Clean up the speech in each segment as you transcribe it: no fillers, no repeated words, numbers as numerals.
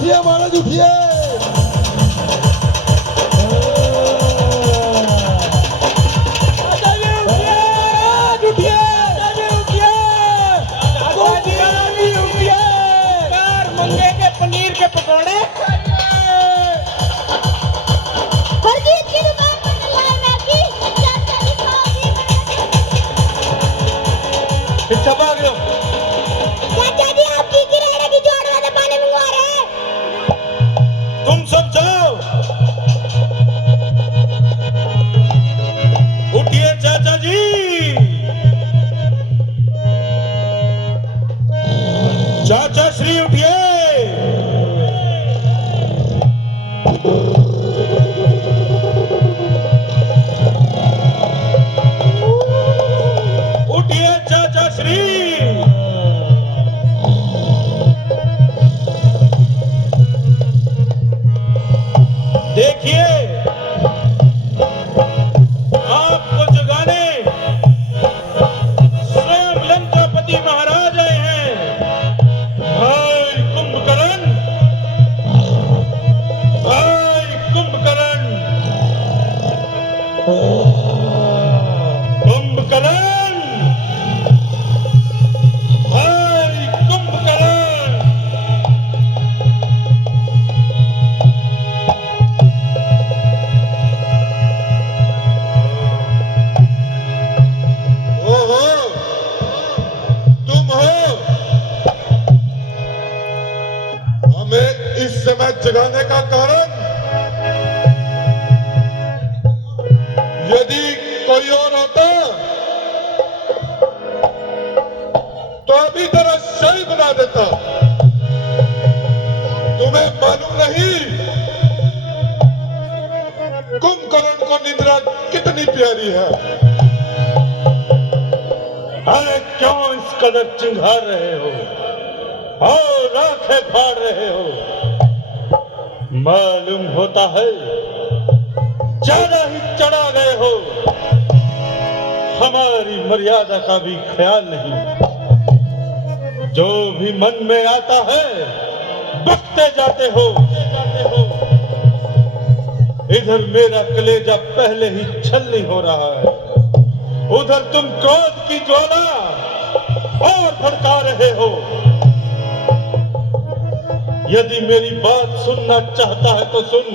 महाराज उठिए। पनीर के पकौड़े हरजीत की दुकान पर लाए मैगी चाचा जी खाओगी पीछा भाग लो। चाचा जी आपकी किराने की जोड़ वाले पानी मंगवा रहे हैं। तुम सब जाओ। उठिए चाचा जी। चाचा श्री उठिए। उठिए चाचा श्री। देखिए आपको जगाने स्वयं लंकापति महाराज आए हैं। भाई कुंभकर्ण, भाई कुंभकर्ण, कुंभकर्ण, भाई कुंभकर्ण। ओहो, तुम हो। हमें इस समय जगाने का कारण, यदि कोई और होता तो अभी तरह शहीद बना देता। तुम्हें मालूम नहीं कुंभकर्ण को निद्रा कितनी प्यारी है। अरे क्यों इस कदर चिंघार रहे हो और आंखें फाड़ रहे हो? मालूम होता है ज्यादा ही चढ़ा गए हो। हमारी मर्यादा का भी ख्याल नहीं। जो भी मन में आता है बकते जाते हो। इधर मेरा कलेजा पहले ही छलनी हो रहा है, उधर तुम क्रोध की ज्वाला और भड़का रहे हो। यदि मेरी बात सुनना चाहता है तो सुन,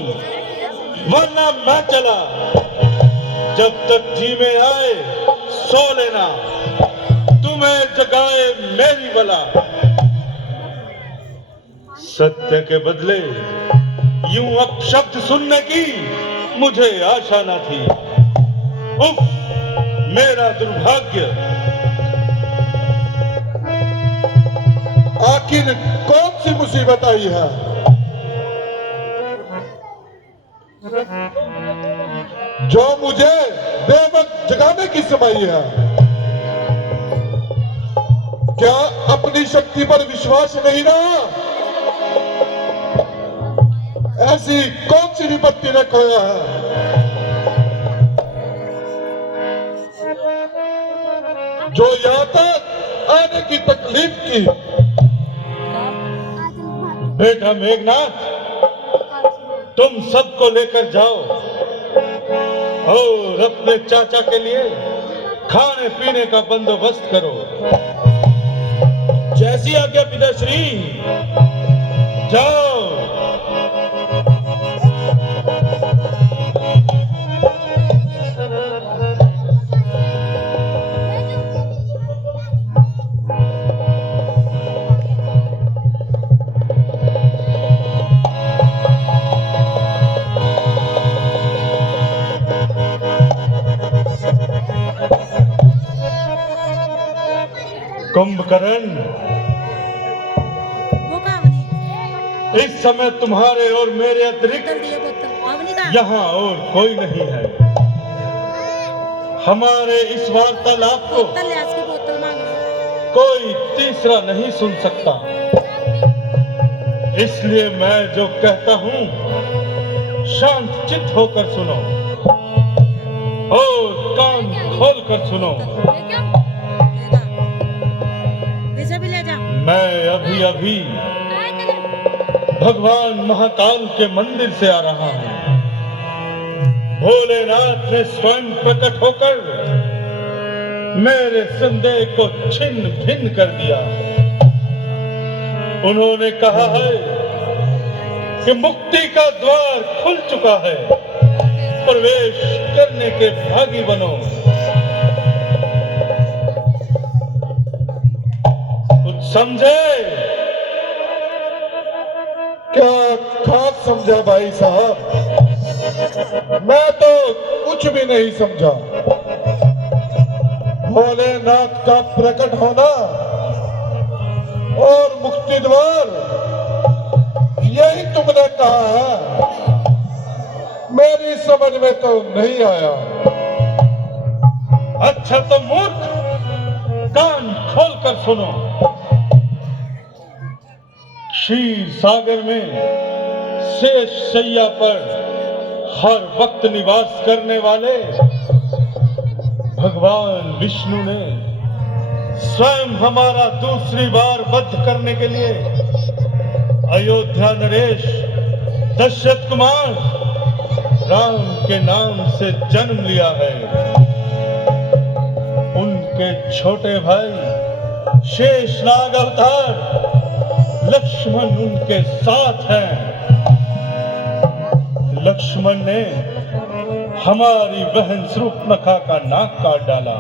वरना मैं चला। जब तक जी में आए सो लेना, तुम्हें जगाए मेरी बला। सत्य के बदले यूं अपशब्द सुनने की मुझे आशा न थी। उफ, मेरा दुर्भाग्य। आखिर कौन सी मुसीबत आई है? जो मुझे बेवक्त जगाने की समय है। क्या अपनी शक्ति पर विश्वास नहीं रहा? ऐसी कौन सी विपत्ति ने खोया है? जो यहाँ तक आने की तकलीफ की। बेटा मेघनाथ, तुम सबको लेकर जाओ और अपने चाचा के लिए खाने पीने का बंदोबस्त करो। जैसी आज्ञा पिताश्री। जाओ। कुंभकर्ण, इस समय तुम्हारे और मेरे अतिरिक्त यहाँ और कोई नहीं है। हमारे इस वार्तालाप को कोई तीसरा नहीं सुन सकता। इसलिए मैं जो कहता हूँ शांत चित्त होकर सुनो और कान खोल कर सुनो। मैं अभी अभी भगवान महाकाल के मंदिर से आ रहा हूं। भोलेनाथ ने स्वयं प्रकट होकर मेरे संदेह को छिन्न भिन्न कर दिया। उन्होंने कहा है कि मुक्ति का द्वार खुल चुका है, प्रवेश करने के भागी बनो। कुछ समझे? क्या खास समझा भाई साहब? मैं तो कुछ भी नहीं समझा। भोलेनाथ का प्रकट होना और मुक्ति द्वार, यही तुमने कहा है। मेरी समझ में तो नहीं आया। अच्छा तो मूर्ख, कान खोलकर सुनो। क्षीर सागर में शेष शैया पर हर वक्त निवास करने वाले भगवान विष्णु ने स्वयं हमारा दूसरी बार वध करने के लिए अयोध्या नरेश दशरथ कुमार राम के नाम से जन्म लिया है। उनके छोटे भाई शेषनाग अवतार लक्ष्मण उनके साथ हैं। लक्ष्मण ने हमारी बहन शूर्पणखा का नाक काट डाला।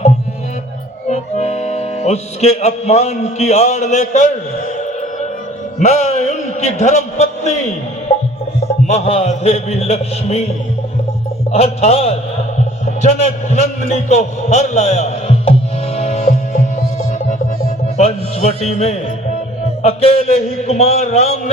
उसके अपमान की आड़ लेकर मैं उनकी धर्म पत्नी महादेवी लक्ष्मी अर्थात जनक नंदिनी को हर लाया। पंचवटी में अकेले ही कुमार राम ने